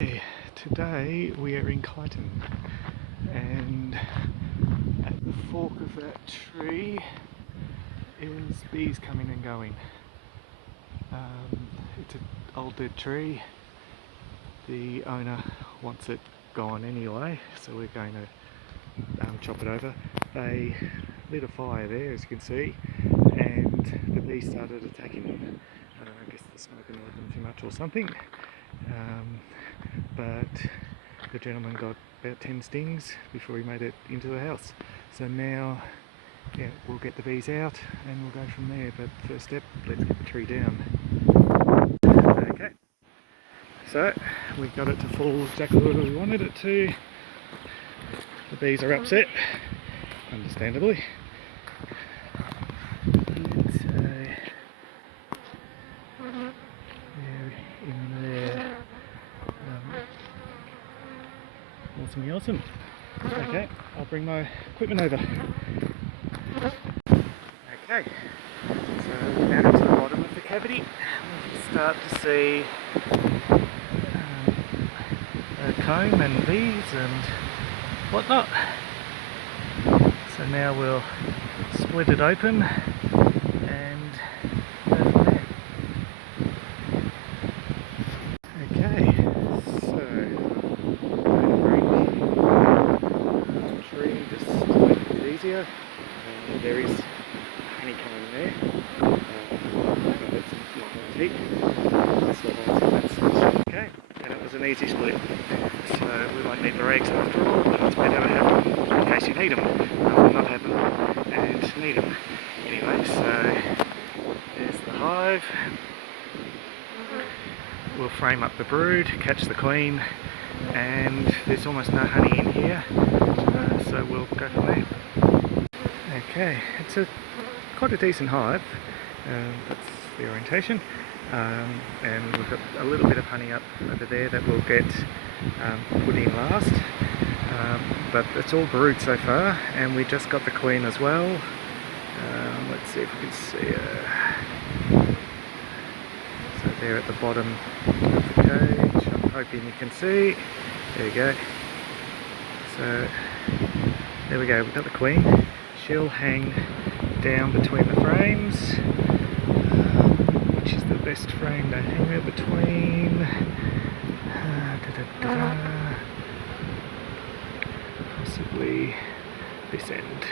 Hey, today we are in Kyneton, and at the fork of that tree is bees coming and going. It's an old dead tree. The owner wants it gone anyway, so we're going to chop it over. They lit a fire there, as you can see, and the bees started attacking them. I guess the smoke annoyed them too much or something. But the gentleman got about 10 stings before he made it into the house. So now, we'll get the bees out and we'll go from there. But first step, let's get the tree down. Okay, so we got it to fall exactly where we wanted it to. The bees are upset, understandably. And so, they're in there. Awesome. Okay, I'll bring my equipment over. Okay, so now to the bottom of the cavity, we can start to see a comb and bees and whatnot. So now we'll split it open and go from there. Okay, so tree just to make it a bit easier. There is honeycomb there, but it's not going to heat. Okay, and it was an easy split. So we won't need the rags after all, but it's better to have them in case you need them. Not have them and need them. Anyway, so there's the hive. We'll frame up the brood, catch the queen, and there's almost no honey in here, so we'll go from there. Okay, it's quite a decent hive, that's the orientation, and we've got a little bit of honey up over there that we'll get put in last, but it's all brood so far, and we just got the queen as well. Let's see if we can see her. So there at the bottom of the cage, I'm hoping you can see. There you go. So there we go, we've got the queen. She'll hang down between the frames, which is the best frame to hang her between. Possibly this end.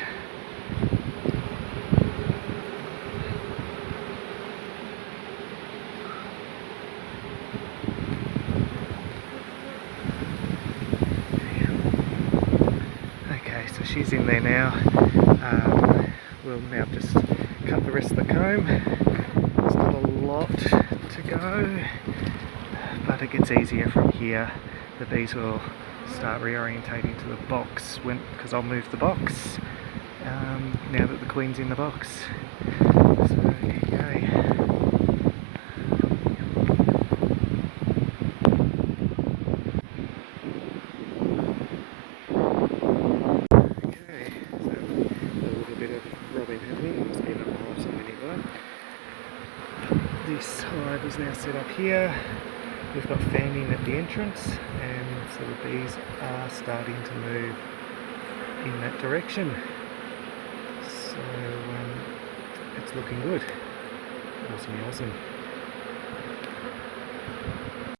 So she's in there now. We'll now just cut the rest of the comb. There's not a lot to go, but it gets easier from here. The bees will start reorientating to the box because I'll move the box now that the queen's in the box. So here you go. This hive is now set up here. We've got fanning at the entrance, and so the bees are starting to move in that direction. So it's looking good. Awesome.